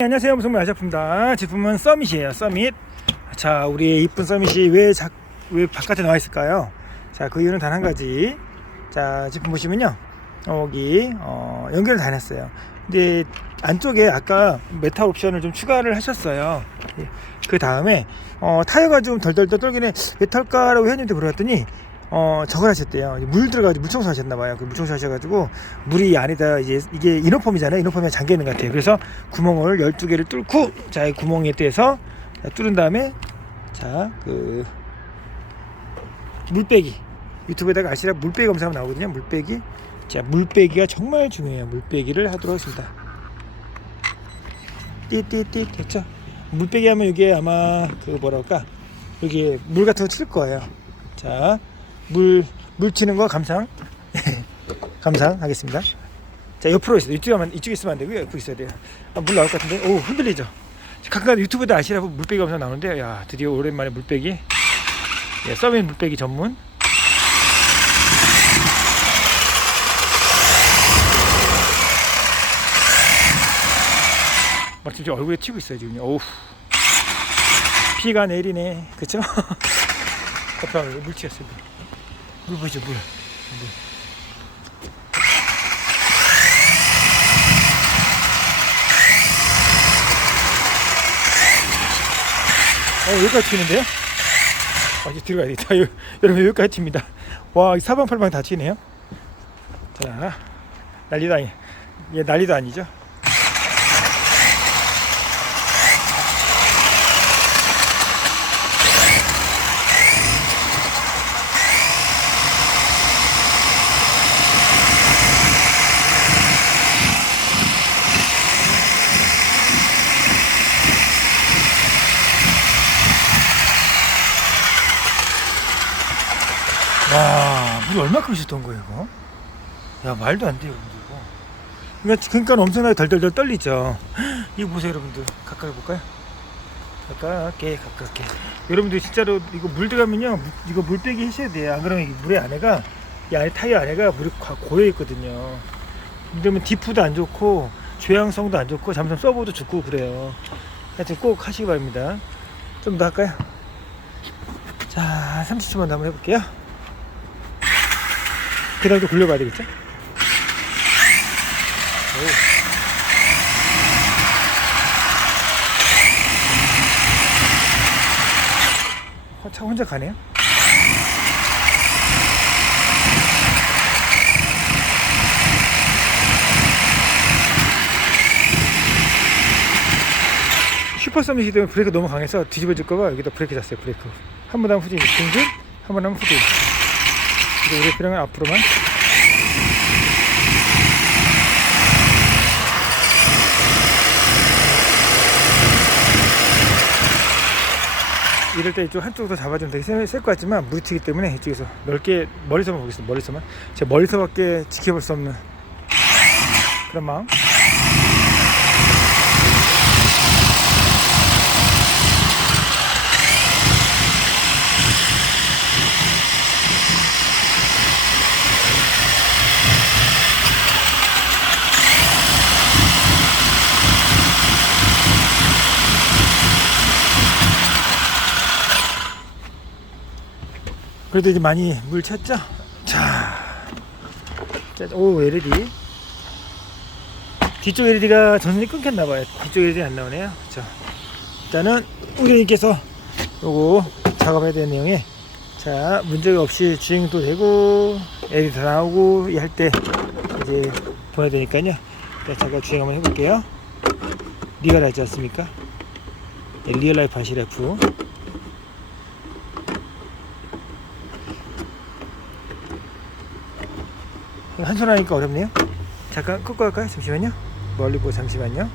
네, 안녕하세요. 무성물 아샤프입니다. 제품은 서밋이에요. 서밋. 자 우리 이쁜 서밋이 왜, 자, 왜 바깥에 나와 있을까요? 자 그 이유는 단 한 가지. 자 제품 보시면요. 여기 어, 연결을 다 해놨어요. 근데 안쪽에 아까 메탈 옵션을 좀 추가를 하셨어요. 그 다음에 어, 타이어가 좀 덜덜덜 떨기는 왜 털까라고 회원님한테 물어봤더니 어 저걸 하셨대요. 물 들어가지고 물 청소 하셨나 봐요. 그 물 청소 하셔가지고 물이 안에다 이제 이게 이너폼이잖아요. 이너폼이 잠겨 있는 것 같아요. 그래서 구멍을 12개를 뚫고 자 이 구멍에 떼서 자, 뚫은 다음에 자 그 물빼기. 유튜브에다가 아시라 물빼기 검사하면 나오거든요. 물빼기. 자 물빼기가 정말 중요해요. 물빼기를 하도록 하겠습니다. 띠띠띠 됐죠? 물빼기 하면 이게 아마 그 뭐랄까? 여기 물 같은 거 칠 거예요. 자 물, 물 튀는 거 감상. 감상하겠습니다. 자, 옆으로 있어요. 이쪽에 이쪽에 있으면 안 되고요. 옆으로 있어야 돼요. 아, 물 나올 것 같은데? 오, 흔들리죠? 가끔 유튜브도 아시라고 물빼기 감상 나오는데, 야, 드디어 오랜만에 물빼기. 예, 서민 물빼기 전문. 마침 지금 얼굴에 튀고 있어요, 지금. 오우. 피가 내리네. 그쵸? 갑자기 물 튀었어요. 물. 물 보이죠 물. 물. 어 여기까지 튀는데요? 아 이제 들어가야 되겠다. 여- 여러분 여기까지 튑니다. 와이 사방팔방 다 튀네요. 자 난리도 아니. 얘 난리도 아니죠? 와, 물이 얼마큼 있었던 거예요, 이거? 야, 말도 안 돼요, 여러분들, 이거. 그러니까, 엄청나게 덜덜덜 떨리죠. 이거 보세요, 여러분들. 가까이 볼까요? 가깝게, 가깝게. 여러분들, 진짜로, 이거 물 들어가면요, 물- 이거 물 빼기 하셔야 돼요. 안 그러면 이 물의 안에가, 이 안에 타이어 안에가 물이 과- 고여있거든요. 그러면 디프도 안 좋고, 조향성도 안 좋고, 잠깐 서버도 죽고 그래요. 하여튼 꼭 하시기 바랍니다. 좀 더 할까요? 자, 30초만 더 한번 해볼게요. 그 다음에 굴려봐야 되겠죠? 오. 어, 차 혼자 가네요? 슈퍼 서밋이 되면 브레이크 너무 강해서 뒤집어질까봐 여기다 브레이크 잤어요 브레이크 한 번 하면 후진 중진 한 번 하면 후진 필요는 앞으로만? 이럴 때 이쪽 한쪽도 잡아주면 되게 셀것 같지만 물이 튀기 때문에 이쪽에서 넓게 머리서만 보겠습니다. 머리서만. 제 머리서밖에 지켜볼 수 없는 그런 마음 그래도 이제 많이 물 찼죠? 자, 자, 오 LED 뒤쪽 LED가 전선이 끊겼나봐요. 뒤쪽 LED 안 나오네요. 자, 일단은 우리님께서 요거 작업해야 되는 내용에 자 문제가 없이 주행도 되고 LED 다 나오고 할 때 이제 보내야 되니까요. 자, 제가 주행 한번 해볼게요. 리얼 하지 않습니까? 네, 리얼 라이프 하시라프. 한손 하니까 어렵네요. 잠깐 끄고 할까요? 잠시만요. 멀리 보고 잠시만요.